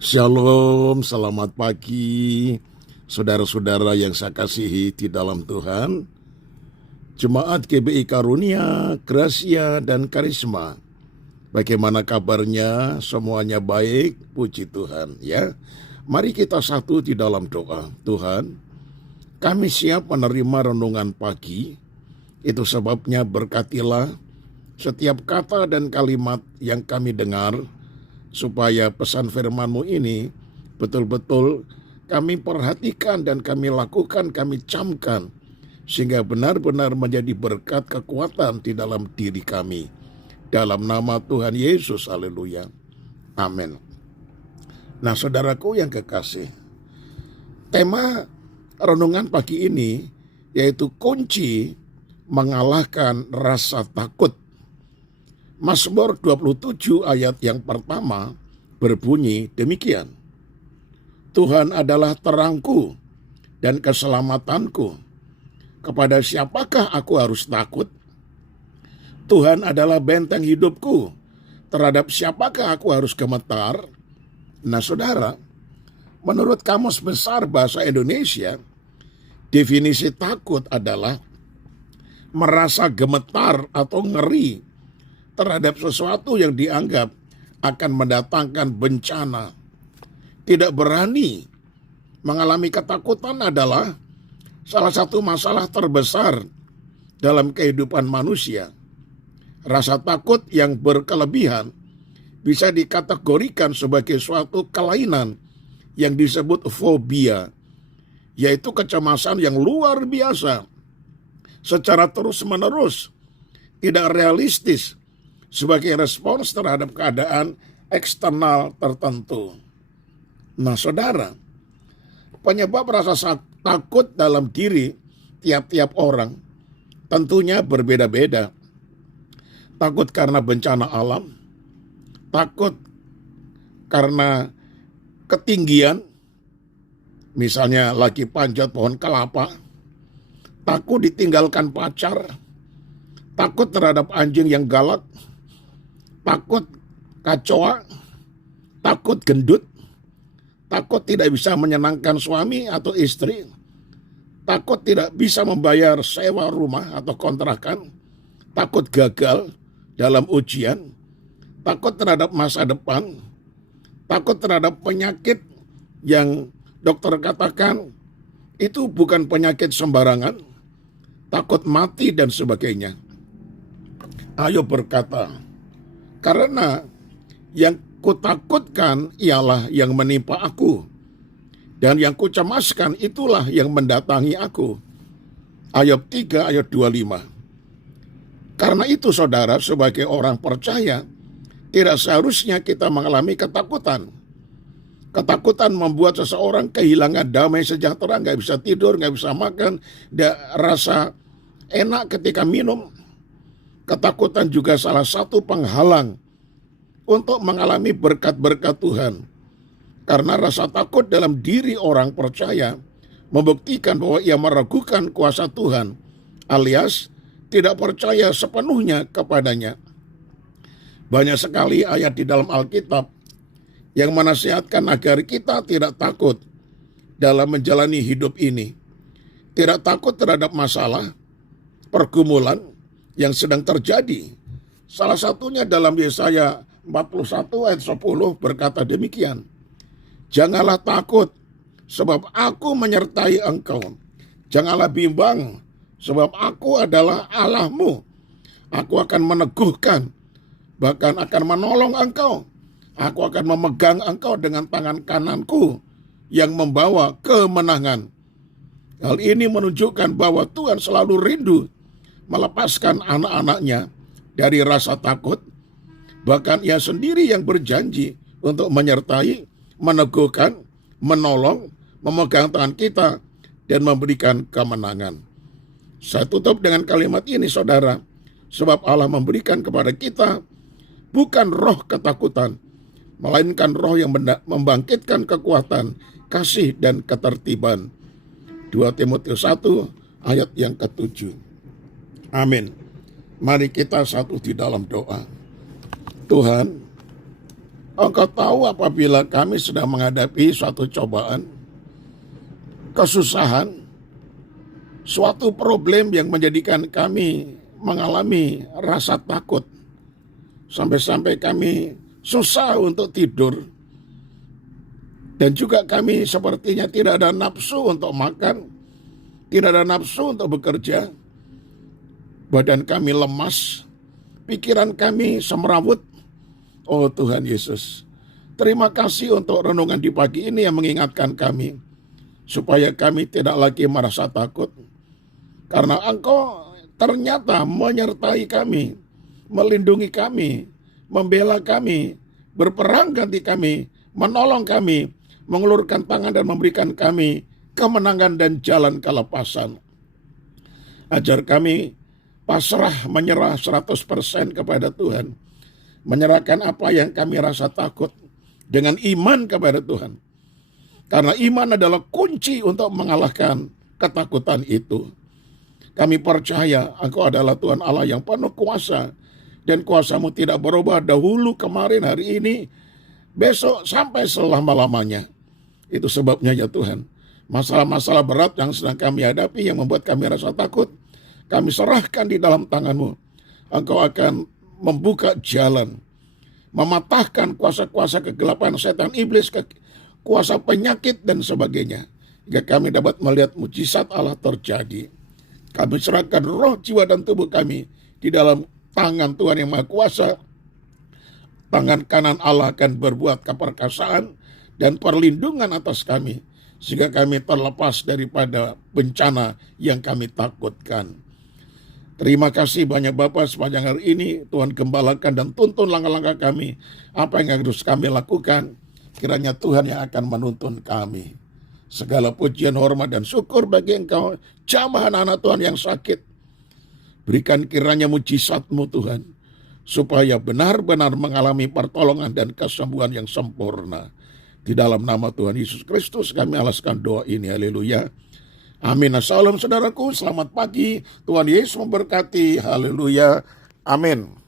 Shalom, selamat pagi saudara-saudara yang saya kasihi di dalam Tuhan. Jemaat GBI Karunia, Gracia, dan Karisma. Bagaimana kabarnya? Semuanya baik, puji Tuhan ya. Mari kita satu di dalam doa. Tuhan, kami siap menerima renungan pagi. Itu sebabnya berkatilah setiap kata dan kalimat yang kami dengar, supaya pesan firman-Mu ini betul-betul kami perhatikan dan kami lakukan, kami camkan, sehingga benar-benar menjadi berkat kekuatan di dalam diri kami. Dalam nama Tuhan Yesus, haleluya. Amin. Nah, saudaraku yang kekasih, tema renungan pagi ini yaitu kunci mengalahkan rasa takut. Mazmur 27 ayat yang pertama berbunyi demikian. Tuhan adalah terangku dan keselamatanku. Kepada siapakah aku harus takut? Tuhan adalah benteng hidupku. Terhadap siapakah aku harus gemetar? Nah saudara, menurut Kamus Besar Bahasa Indonesia, definisi takut adalah merasa gemetar atau ngeri terhadap sesuatu yang dianggap akan mendatangkan bencana. Tidak berani mengalami ketakutan adalah salah satu masalah terbesar dalam kehidupan manusia. Rasa takut yang berkelebihan bisa dikategorikan sebagai suatu kelainan yang disebut fobia, yaitu kecemasan yang luar biasa secara terus-menerus, tidak realistis, sebagai respons terhadap keadaan eksternal tertentu. Nah saudara, penyebab rasa takut dalam diri tiap-tiap orang tentunya berbeda-beda. Takut karena bencana alam, takut karena ketinggian, misalnya lagi panjat pohon kelapa, takut ditinggalkan pacar, takut terhadap anjing yang galak, takut kacoa, takut gendut, takut tidak bisa menyenangkan suami atau istri, takut tidak bisa membayar sewa rumah atau kontrakan, takut gagal dalam ujian, takut terhadap masa depan, takut terhadap penyakit yang dokter katakan itu bukan penyakit sembarangan, takut mati dan sebagainya. Ayo berkata, karena yang kutakutkan ialah yang menimpa aku, dan yang kucemaskan itulah yang mendatangi aku. Ayat 3 ayat 25. Karena itu saudara, sebagai orang percaya, tidak seharusnya kita mengalami ketakutan. Ketakutan membuat seseorang kehilangan damai sejahtera, gak bisa tidur, gak bisa makan, gak rasa enak ketika minum. Ketakutan juga salah satu penghalang untuk mengalami berkat-berkat Tuhan. Karena rasa takut dalam diri orang percaya membuktikan bahwa ia meragukan kuasa Tuhan, alias tidak percaya sepenuhnya kepadanya. Banyak sekali ayat di dalam Alkitab yang menasihatkan agar kita tidak takut dalam menjalani hidup ini. Tidak takut terhadap masalah, pergumulan yang sedang terjadi. Salah satunya dalam Yesaya 41 ayat 10 berkata demikian. Janganlah takut, sebab aku menyertai engkau. Janganlah bimbang, sebab aku adalah Allahmu. Aku akan meneguhkan, bahkan akan menolong engkau. Aku akan memegang engkau dengan tangan kananku yang membawa kemenangan. Hal ini menunjukkan bahwa Tuhan selalu rindu melepaskan anak-anaknya dari rasa takut. Bahkan ia sendiri yang berjanji untuk menyertai, meneguhkan, menolong, memegang tangan kita, dan memberikan kemenangan. Saya tutup dengan kalimat ini saudara. Sebab Allah memberikan kepada kita bukan roh ketakutan, melainkan roh yang membangkitkan kekuatan, kasih, dan ketertiban. 2 Timotius 1 ayat yang ke-7. Amin. Mari kita satu di dalam doa. Tuhan, Engkau tahu apabila kami sedang menghadapi suatu cobaan, kesusahan, suatu problem yang menjadikan kami mengalami rasa takut. Sampai-sampai kami susah untuk tidur. Dan juga kami sepertinya tidak ada nafsu untuk makan, tidak ada nafsu untuk bekerja. Badan kami lemas, pikiran kami semrawut. Oh Tuhan Yesus, terima kasih untuk renungan di pagi ini yang mengingatkan kami, supaya kami tidak lagi merasa takut. Karena Engkau ternyata menyertai kami, melindungi kami, membela kami, berperang ganti kami, menolong kami, mengulurkan tangan dan memberikan kami kemenangan dan jalan kelepasan. Ajar kami pasrah menyerah 100% kepada Tuhan. Menyerahkan apa yang kami rasa takut dengan iman kepada Tuhan. Karena iman adalah kunci untuk mengalahkan ketakutan itu. Kami percaya Engkau adalah Tuhan Allah yang penuh kuasa. Dan kuasa-Mu tidak berubah dahulu, kemarin, hari ini, besok, sampai selama-lamanya. Itu sebabnya ya Tuhan, masalah-masalah berat yang sedang kami hadapi, yang membuat kami rasa takut, kami serahkan di dalam tangan-Mu. Engkau akan membuka jalan, mematahkan kuasa-kuasa kegelapan setan iblis, kuasa penyakit dan sebagainya. Jika kami dapat melihat mujizat Allah terjadi. Kami serahkan roh, jiwa, dan tubuh kami di dalam tangan Tuhan yang Maha Kuasa. Tangan kanan Allah akan berbuat keperkasaan dan perlindungan atas kami, sehingga kami terlepas daripada bencana yang kami takutkan. Terima kasih banyak Bapak, sepanjang hari ini Tuhan gembalakan dan tuntun langkah-langkah kami. Apa yang harus kami lakukan, kiranya Tuhan yang akan menuntun kami. Segala pujian, hormat, dan syukur bagi Engkau, jamah anak-anak Tuhan yang sakit. Berikan kiranya mujizat-Mu Tuhan, supaya benar-benar mengalami pertolongan dan kesembuhan yang sempurna. Di dalam nama Tuhan Yesus Kristus kami alaskan doa ini, haleluya. Amin. Salam saudaraku, selamat pagi. Tuhan Yesus memberkati. Haleluya. Amin.